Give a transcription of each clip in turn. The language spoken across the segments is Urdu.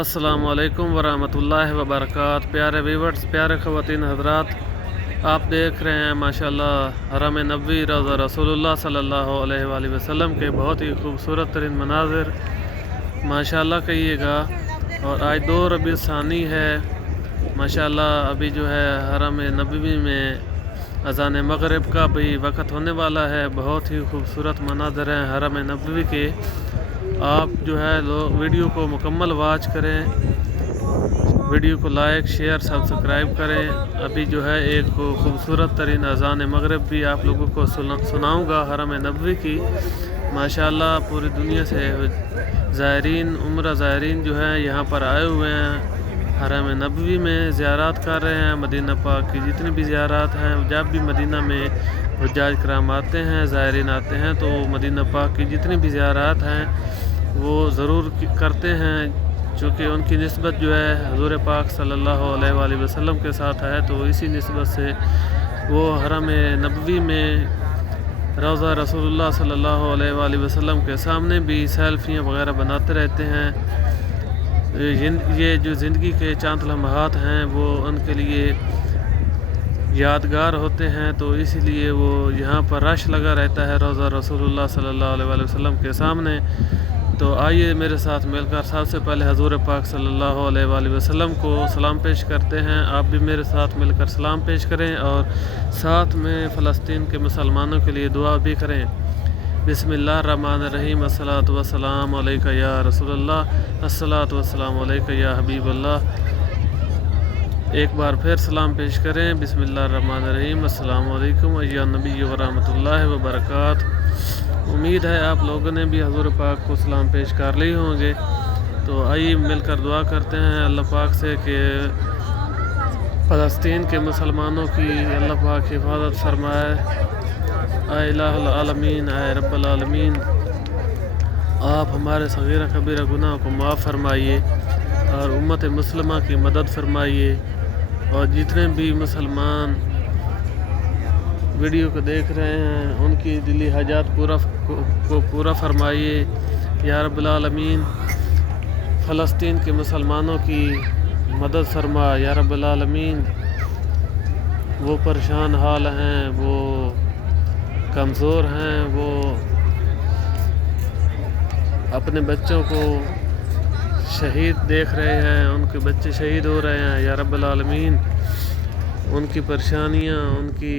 السلام علیکم ورحمۃ اللہ وبرکاتہ۔ پیارے ویورز، پیارے خواتین حضرات، آپ دیکھ رہے ہیں ماشاءاللہ حرم نبوی روضہ رسول اللہ صلی اللہ علیہ وآلہ وسلم کے بہت ہی خوبصورت ترین مناظر ماشاءاللہ کہیے گا۔ اور آج 2 ربیع الثانی ہے ماشاءاللہ۔ ابھی جو ہے حرم نبوی میں اذان مغرب کا بھی وقت ہونے والا ہے۔ بہت ہی خوبصورت مناظر ہیں حرم نبوی کے۔ آپ جو ہے ویڈیو کو مکمل واچ کریں، ویڈیو کو لائک شیئر سبسکرائب کریں۔ ابھی جو ہے ایک خوبصورت ترین اذان مغرب بھی آپ لوگوں کو سناؤں گا حرم نبوی کی۔ ماشاءاللہ پوری دنیا سے زائرین، عمرہ زائرین جو ہیں یہاں پر آئے ہوئے ہیں، حرم نبوی میں زیارات کر رہے ہیں۔ مدینہ پاک کی جتنی بھی زیارات ہیں، جب بھی مدینہ میں حجاج کرام آتے ہیں، زائرین آتے ہیں، تو مدینہ پاک کی جتنی بھی زیارات ہیں وہ ضرور کرتے ہیں، چونکہ ان کی نسبت جو ہے حضور پاک صلی اللہ علیہ وآلہ وسلم کے ساتھ ہے، تو اسی نسبت سے وہ حرم نبوی میں روضہ رسول اللہ صلی اللہ علیہ وآلہ وسلم کے سامنے بھی سیلفیاں وغیرہ بناتے رہتے ہیں۔ یہ جو زندگی کے چاند لمحات ہیں وہ ان کے لیے یادگار ہوتے ہیں، تو اسی لیے وہ یہاں پر رش لگا رہتا ہے روضہ رسول اللہ صلی اللہ علیہ وآلہ وسلم کے سامنے۔ تو آئیے میرے ساتھ مل کر سب سے پہلے حضور پاک صلی اللہ علیہ وآلہ وسلم کو سلام پیش کرتے ہیں۔ آپ بھی میرے ساتھ مل کر سلام پیش کریں اور ساتھ میں فلسطین کے مسلمانوں کے لیے دعا بھی کریں۔ بسم اللہ الرحمن الرحیم۔ الصلاۃ والسلام علیکہ یا رسول اللہ، الصلاۃ والسلام علیکہ یا حبیب اللہ۔ ایک بار پھر سلام پیش کریں۔ بسم اللہ الرحمن الرحیم۔ السلام علیکم ایھا النبی ورحمۃ اللہ وبرکاتہ۔ امید ہے آپ لوگوں نے بھی حضور پاک کو سلام پیش کر لی ہوں گے، تو آئیے مل کر دعا کرتے ہیں اللہ پاک سے کہ فلسطین کے مسلمانوں کی اللہ پاک حفاظت فرمائے۔ اے الہ العالمین، اے رب العالمین، آپ ہمارے صغیرہ کبیرہ گناہ کو معاف فرمائیے اور امت مسلمہ کی مدد فرمائیے، اور جتنے بھی مسلمان ویڈیو کو دیکھ رہے ہیں ان کی دلی حاجات کو پورا فرمائیے یا رب العالمین۔ فلسطین کے مسلمانوں کی مدد فرما یا رب العالمین۔ وہ پریشان حال ہیں، وہ کمزور ہیں، وہ اپنے بچوں کو شہید دیکھ رہے ہیں، ان کے بچے شہید ہو رہے ہیں، یا رب العالمین ان کی پریشانیاں ان کی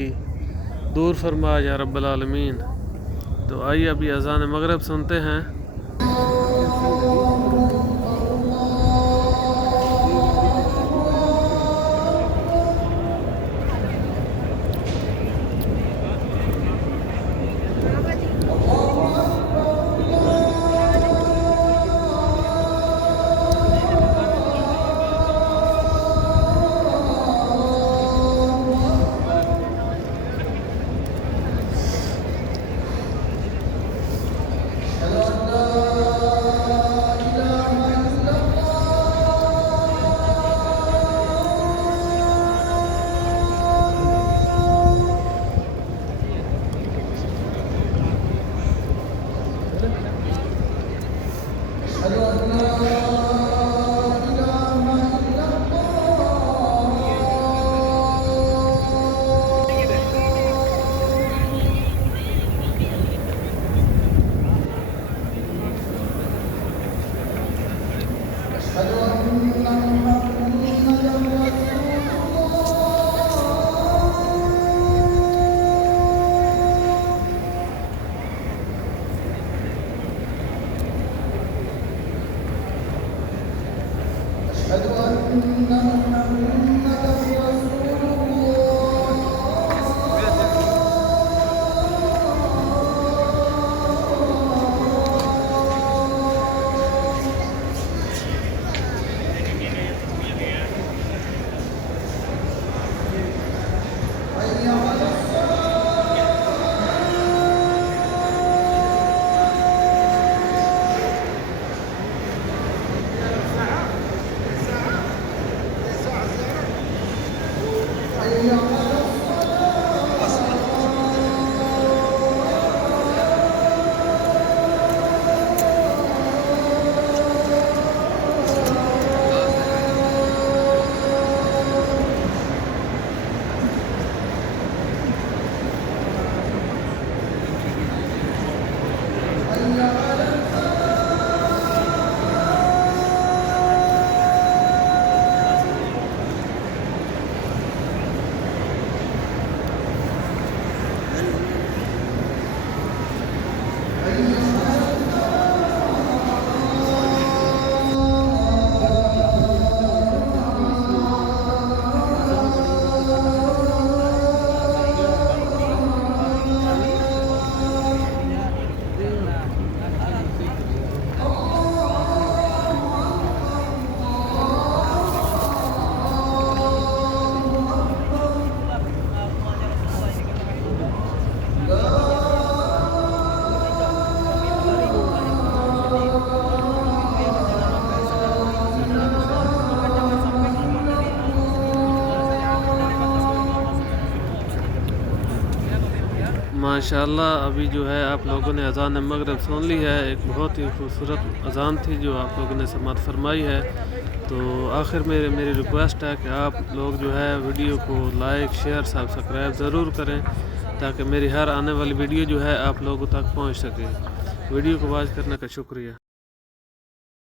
دور فرما یا رب العالمین۔ تو آئیے ابھی اذان مغرب سنتے ہیں۔ ماشاءاللہ ابھی جو ہے آپ لوگوں نے اذان مغرب سن لی ہے، ایک بہت ہی خوبصورت اذان تھی جو آپ لوگوں نے سماعت فرمائی ہے۔ تو آخر میں میری ریکویسٹ ہے کہ آپ لوگ جو ہے ویڈیو کو لائک شیئر سبسکرائب ضرور کریں تاکہ میری ہر آنے والی ویڈیو جو ہے آپ لوگوں تک پہنچ سکے۔ ویڈیو کو واچ کرنے کا شکریہ۔